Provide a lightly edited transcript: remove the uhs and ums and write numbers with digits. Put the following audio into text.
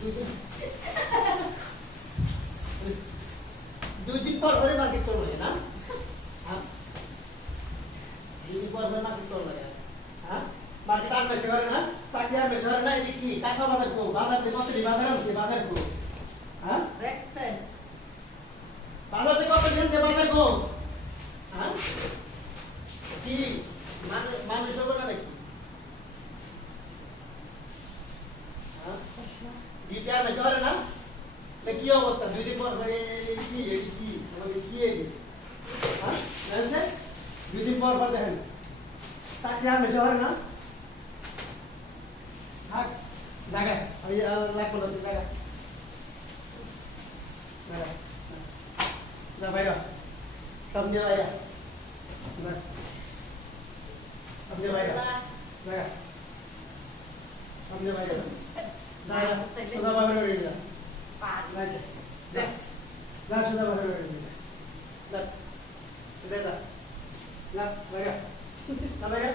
দুই দিন পর পরে মার্কেট করবো না হ্যাঁ দুই দিন পর পরে মার্কেট করবো না হ্যাঁ মার্কেট আর বেশি করে না চাকরি আর বেশি করে না এটা কি কাঁচা বাজার কো বাজার থেকে কত বাজার আনছে বাজার কো হ্যাঁ দেখছেন বাজার থেকে কত দিন বাজার কো হ্যাঁ কি মানুষ হবে না নাকি হ্যাঁ ডিউটি আর বেশি করে না কি অবস্থা দুই দিন পর পরে কি কি আমাকে কি হ্যাঁ জানেন দুই দিন পর পর দেখেন চাকরি আর বেশি করে না থাক জায়গায় আমি লাগবো না জায়গা যা বাইরা সামনে বাইরা সামনে বাইরা জায়গা সামনে বাইরা জায়গা সোজা বাইরে বেরিয়ে যা যা সোজা বাইরে বেরিয়ে যা যা যা বাইরা না বাইরা